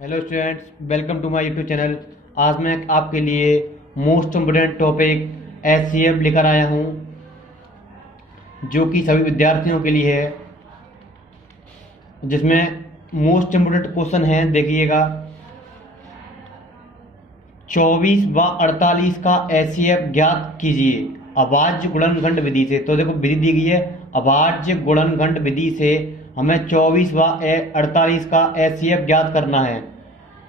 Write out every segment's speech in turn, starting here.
Hello students, welcome to my YouTube channel. आज मैं आपके लिए मोस्ट इम्पोर्टेंट टॉपिक एचसीएफ लेकर आया हूं, जो कि सभी विद्यार्थियों के लिए है, जिसमें मोस्ट इम्पोर्टेंट क्वेश्चन है। देखिएगा, 24 व 48 का एचसीएफ ज्ञात कीजिए अभाज्य गुणनखंड विधि से। तो देखो, विधि दी गई है अभाज्य गुणनखंड विधि से हमें 24 व 48 का एचसीएफ ज्ञात करना है।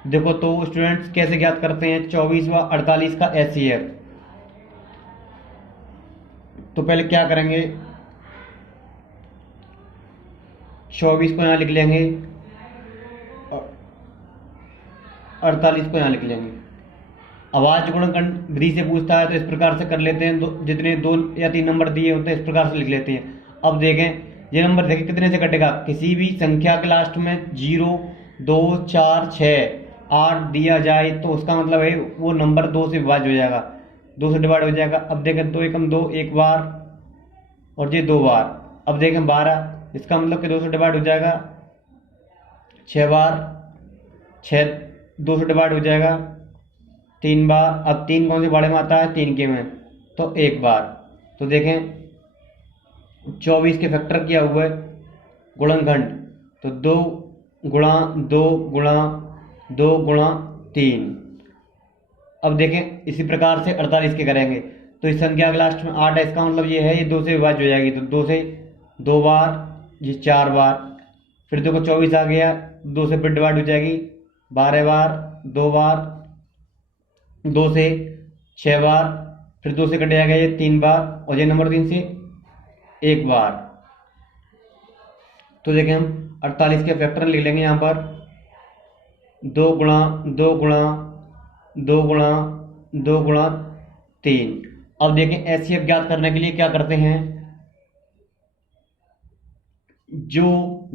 देखो तो स्टूडेंट्स, कैसे ज्ञात करते हैं 24 व 48 का एचसीएफ। तो पहले क्या करेंगे, 24 को यहाँ लिख लेंगे और 48 को यहाँ लिख लेंगे। अभाज्य गुणनखंड विधि से पूछता है तो इस प्रकार से कर लेते हैं, जितने 2 या 3 नंबर दिए होते हैं इस प्रकार से लिख लेते हैं। अब देखें, ये नंबर देखें कितने से कटेगा। किसी भी संख्या के लास्ट में 0, 2, 4, 6, 8 दिया जाए तो उसका मतलब है वो नंबर 2 से विभाज्य हो जाएगा, 2 से डिवाइड हो जाएगा। अब देखें, 2 एकम 2 एक बार और ये 2 बार। अब देखें 12, इसका मतलब कि 2 से डिवाइड हो जाएगा 6 बार, 6 2 से डिवाइड हो जाएगा 3 बार। अब 3 कौन से बाड़े में आता है, 3 के में, तो 1 बार। तो देखें 24 के फैक्टर किया हुआ है गुणनखंड, तो 2 गुणा 2 गुणा 2 गुणा 3। अब देखें इसी प्रकार से 48 के करेंगे तो इस संख्या के लास्ट में 8 है, इसका मतलब ये है ये 2 से विभाज्य हो जाएगी, तो 2 से 2 बार, ये 4 बार। फिर देखो 24 आ गया, 2 से फिर डिवाइड हो जाएगी 12 बार, 2 बार, 2 से 6 बार, फिर 2 से कट जाएगा ये 3 बार, और ये नंबर 3 से 1 बार। तो देखें हम 48 के फैक्टर लिख लेंगे यहाँ पर 2 गुणा 2 गुणा 2 गुणा 2 गुणा 3। अब देखें एचसीएफ ज्ञात करने के लिए क्या करते हैं, जो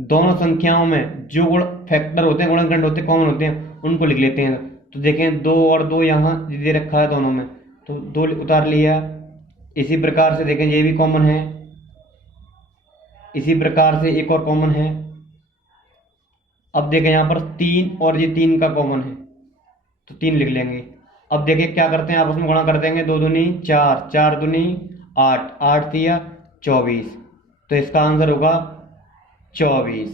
दोनों संख्याओं में जो गुण फैक्टर होते हैं, गुणनखंड होते हैं, कॉमन होते हैं, उनको लिख लेते हैं। तो देखें 2 और 2 यहाँ दे रखा है दोनों में, तो 2 उतार लिया। इसी प्रकार से देखें ये भी कॉमन है, इसी प्रकार से एक और कॉमन है। अब देखें यहाँ पर 3 और ये 3 का कॉमन है, तो 3 लिख लेंगे। अब देखें क्या करते हैं, आपस में गुणा कर देंगे, 2 दूनी 4, 4 दूनी 8, 8 दिया 24, तो इसका आंसर होगा 24।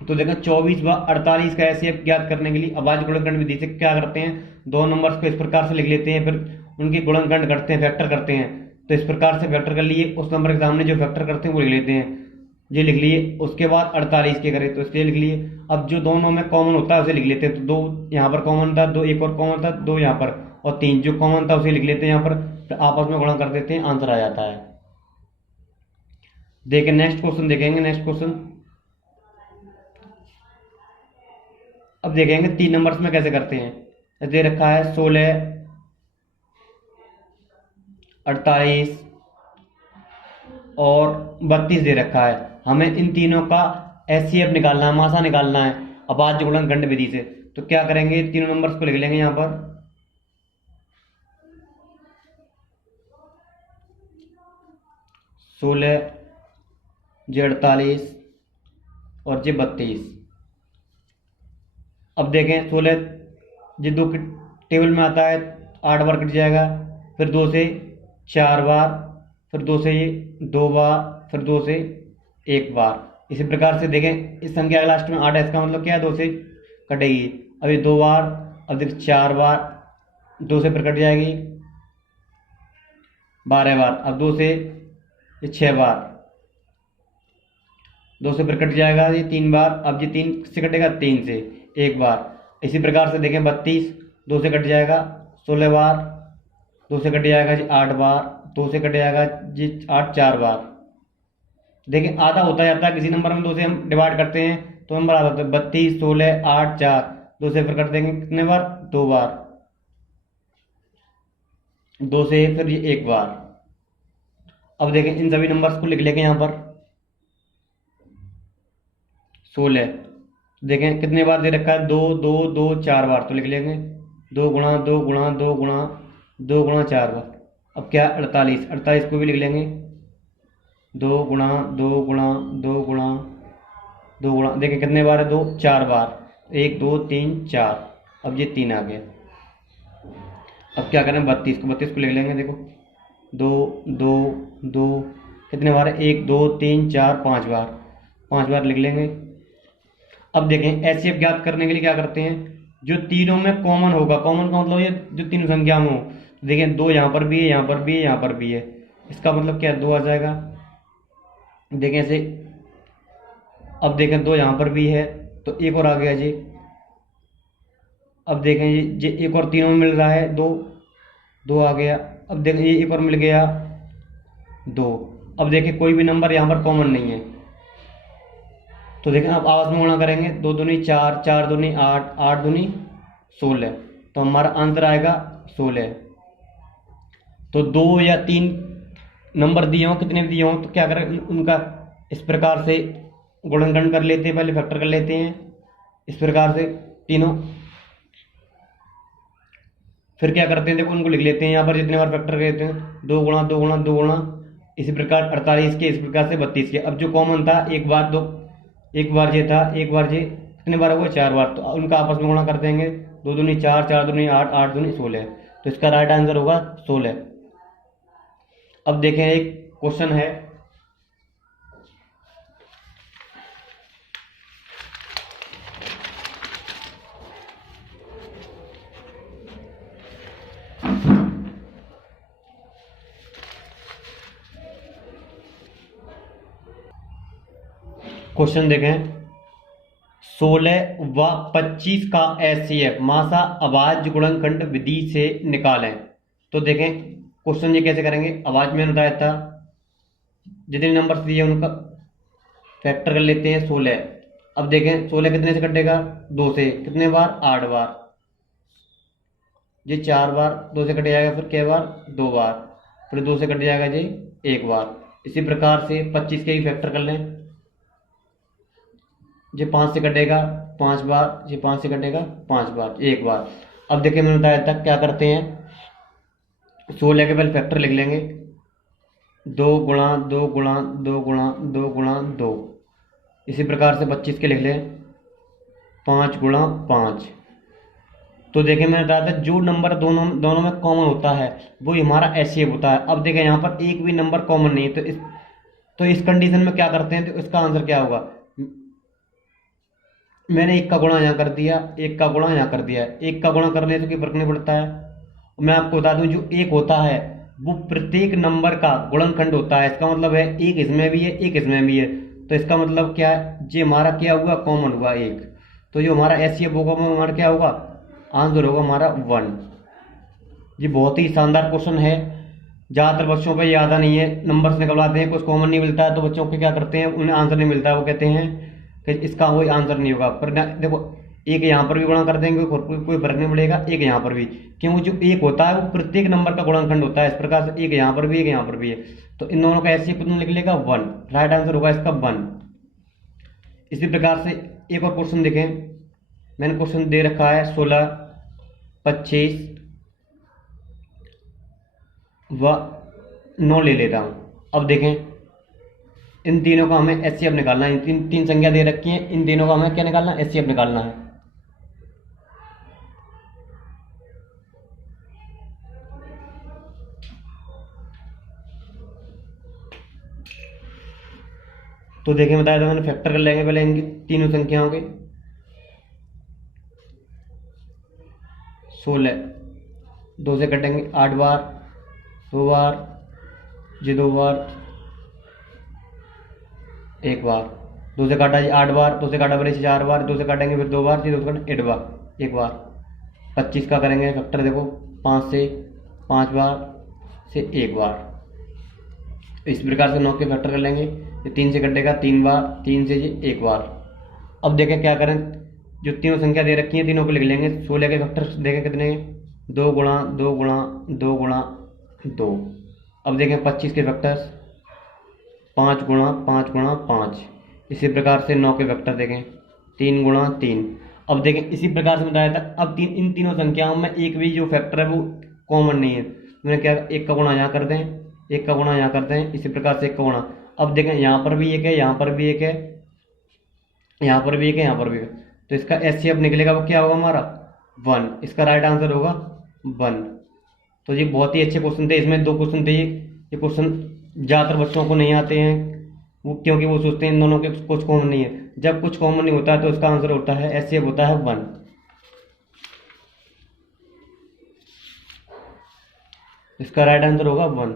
तो देखें 24 व 48 का एचसीएफ ज्ञात करने के लिए अभाज्य गुणनखंड विधि से क्या करते हैं, दो नंबर्स को इस प्रकार से लिख लेते हैं, फिर उनके गुणनखंड करते हैं, फैक्टर करते हैं। तो इस प्रकार से फैक्टर कर लिए, उस नंबर के सामने जो फैक्टर करते हैं वो लिख लेते हैं, ये लिख लिए। उसके बाद 48 के करें तो इसलिए लिख लिए। अब जो दोनों में कॉमन होता है उसे लिख लेते हैं, तो 2 यहाँ पर कॉमन था, 2 एक और कॉमन था, 2 यहाँ पर, और 3 जो कॉमन था उसे लिख लेते हैं यहाँ पर, फिर आपस में गुणा कर देते हैं, आंसर आ जाता है। देखें नेक्स्ट क्वेश्चन, देखेंगे नेक्स्ट क्वेश्चन। अब देखेंगे 3 नंबर्स में कैसे करते हैं। दे रखा है 16, 48 और 32 दे रखा है। हमें इन तीनों का एचसीएफ निकालना है, मासा निकालना है अभाज्य गुणनखंड विधि से। तो क्या करेंगे, तीनों नंबर्स को लिख लेंगे यहाँ पर 16, जे 48 और जे 32। अब देखें 16 ये 2 के टेबल में आता है, 8 बार कट जाएगा, फिर 2 से 4 बार, फिर 2 से ये 2 बार, फिर 2 से 1 बार। इसी प्रकार से देखें इस संख्या के लास्ट में 8 है, इसका मतलब क्या है 2 से कटेगी। अब ये 2 बार, अब देखिए 4 बार, 2 से फिर कट जाएगी 12 बार, अब 2 से ये 6 बार, 2 से फिर कट जाएगा ये 3 बार, अब ये 3 से कटेगा 3 से 1 बार। इसी प्रकार से देखें 32, 2 से कट जाएगा 16 बार, 2 से कट जाएगा जी 8 बार, 2 से कट जाएगा जी 8 4 बार। देखें आधा होता जाता है, किसी नंबर में 2 से हम डिवाइड करते हैं तो नंबर आ जाता है 32, 16, 8 4, 2 से फिर कट देंगे कितने बार, 2 बार, 2 से फिर ये 1 बार। अब देखें इन सभी नंबर्स को लिख लेंगे यहाँ पर 16। देखें कितने बार दे रखा है, 2 2 2 4 बार, तो लिख लेंगे 2 गुणा 2 गुणा 2 गुणा 2 गुणा 4 बार। अब क्या 48, 48 को भी लिख लेंगे 2 गुणा 2 गुणा 2 गुणा 2 गुणा, देखें कितने बार है, 2 4 बार, 1 2 3 4, अब ये 3 आ गया। अब क्या करें, 32 को लिख लेंगे। देखो 2 2 2 कितने बार है, 1 2 3 4 5 बार लिख लेंगे। अब देखें एचसीएफ ज्ञात करने के लिए क्या करते हैं, जो तीनों में कॉमन होगा, कॉमन का मतलब ये जो तीनों संख्या में हो, तो देखें 2 यहाँ पर भी है, यहाँ पर भी है, यहाँ पर भी है, इसका मतलब क्या है 2 आ जाएगा। देखें ऐसे, अब देखें 2 यहाँ पर भी है तो एक और आ गया जी। अब देखें ये एक और तीनों में मिल रहा है, 2 आ गया। अब देखें ये एक और मिल गया 2। अब देखें कोई भी नंबर यहाँ पर कॉमन नहीं है, तो देखें अब आपस में गुणा करेंगे, 2 दूनी 4, 4 दूनी 8, 8 दूनी 16, तो हमारा आंसर आएगा 16। तो 2 या 3 नंबर दिए हों, कितने भी दिए हों, तो क्या करें उनका इस प्रकार से गुणनखंड कर लेते हैं, पहले फैक्टर कर लेते हैं इस प्रकार से तीनों, फिर क्या करते हैं देखो उनको लिख लेते हैं यहाँ पर जितने बार फैक्टर करते हैं, 2 गुणा 2 गुणा 2 गुणा, इसी प्रकार 48 के, इस प्रकार से 32 के। अब जो कॉमन था एक बार ये था, एक बार ये कितने बार हुआ 4 बार, तो उनका आपस में गुणा कर देंगे, 2 दूनी 4, 4 दूनी 8, 8 दूनी 16, तो इसका राइट आंसर होगा 16। अब देखें एक क्वेश्चन है, क्वेश्चन देखें 16 व 25 का एचसीएफ मासा अभाज्य गुणनखंड विधि से निकालें। तो देखें क्वेश्चन ये कैसे करेंगे, अभाज्य में बताया था जितने नंबर दिए उनका फैक्टर कर लेते हैं 16। अब देखें 16 कितने से कटेगा, 2 से, कितने बार 8 बार, जी 4 बार 2 से कट जाएगा, फिर क्या बार 2 बार, फिर 2 से कट जाएगा जी 1 बार। इसी प्रकार से 25 के भी फैक्टर कर लें, ये 5 से कटेगा 5 बार, ये 5 से कटेगा 5 बार, 1 बार। अब देखिए मैंने बताया था क्या करते हैं, 16 के पहले फैक्टर लिख लेंगे, 2 गुणा 2 गुणा 2 गुणा 2 गुणा 2, इसी प्रकार से 25 के लिख लें 5 गुणा 5। तो देखिए मैंने बताया था जो नंबर दोनों में कॉमन होता है वो हमारा एचसीएफ होता है। अब देखें यहाँ पर एक भी नंबर कॉमन नहीं है, तो इस कंडीशन में क्या करते हैं, तो इसका आंसर क्या होगा, मैंने 1 का गुणा यहाँ कर दिया, 1 का गुणा यहाँ कर दिया, 1 का गुणा करने से कोई फर्क नहीं पड़ता है। मैं आपको बता दूं जो 1 होता है वो प्रत्येक नंबर का गुणनखंड होता है, इसका मतलब है एक इसमें भी है एक इसमें भी है, तो इसका मतलब क्या है, ये हमारा क्या हुआ, कॉमन हुआ 1, तो जो हमारा एचसीएफ होगा वो हमारा क्या होगा, आंसर होगा हमारा 1। ये बहुत ही शानदार क्वेश्चन है, ज़्यादातर बच्चों पर ये आता नहीं है, नंबर्स निकलवाते हैं कुछ कॉमन नहीं मिलता है तो बच्चों के क्या करते हैं, उन्हें आंसर नहीं मिलता है, वो कहते हैं कि इसका कोई आंसर नहीं होगा। पर देखो एक यहाँ पर भी गुणा कर देंगे कोई फर्क नहीं पड़ेगा, एक यहाँ पर भी, क्योंकि जो 1 होता है वो प्रत्येक नंबर का गुणनखंड होता है, इस प्रकार से एक यहाँ पर भी एक यहाँ पर भी है, तो इन दोनों का ऐसे कितना लिख लेगा 1, राइट आंसर होगा इसका 1। इसी प्रकार से एक और क्वेश्चन देखें, मैंने क्वेश्चन दे रखा है 16 25 व 9 ले लेता हूँ। अब देखें इन तीनों का हमें एचसीएफ निकालना है, तीन संख्या दे रखी है, इन तीनों का हमें क्या निकालना है, एचसीएफ निकालना है। तो देखिए बताया था मैंने, फैक्टर कर लेंगे पहले इनकी तीनों संख्याओं के, 16 2 से कटेंगे 8 बार, 2 बार, ये 2 बार, 1 बार, 2 से काटा 8 बार, 2 से काटा बड़े 4 बार, 2 से काटेंगे फिर 2 बार, फिर 2 से काटेंगे 8 बार, 1 बार। 25 का करेंगे फैक्टर, देखो 5 से 5 बार से 1 बार, इस प्रकार से 9 के फैक्टर कर लेंगे, ये 3 से कटेगा 3 बार, 3 से ये 1 बार। अब देखें क्या करें, जो तीनों संख्या दे रखी है तीनों को लिख लेंगे, 16 के फैक्टर देखें कितने, 2 गुणा 2 गुणा 2 गुणा 2। अब देखें 25 के फैक्टर्स 5 गुणा 5 गुणा 5, इसी प्रकार से 9 के वेक्टर देखें 3 गुणा 3। अब देखें इसी प्रकार से बताया था, अब इन तीनों संख्याओं में एक भी जो फैक्टर है वो कॉमन नहीं है, मैंने क्या 1 का गुणा यहाँ कर दें, 1 का गुणा यहाँ करते हैं, इसी प्रकार से 1 का गुणा। अब देखें यहाँ पर भी 1 है, यहाँ पर भी 1 है, यहाँ पर भी 1 है, यहाँ पर भी 1 है, तो इसका एच अब निकलेगा, वो क्या होगा हमारा 1। इसका राइट आंसर होगा 1। तो ये बहुत ही अच्छे क्वेश्चन थे, इसमें 2 क्वेश्चन थे। ये क्वेश्चन ज़्यादातर बच्चों को नहीं आते हैं, वो क्योंकि वो सोचते हैं इन दोनों के कुछ कॉमन नहीं है। जब कुछ कॉमन नहीं होता है तो इसका आंसर होता है एच होता है 1। इसका राइट आंसर होगा 1।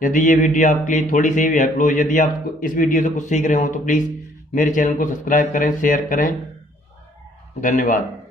यदि ये वीडियो आपके लिए थोड़ी सी भी हेल्पफुल हो, यदि आप इस वीडियो से कुछ सीख रहे हो, तो प्लीज़ मेरे चैनल को सब्सक्राइब करें, शेयर करें। धन्यवाद।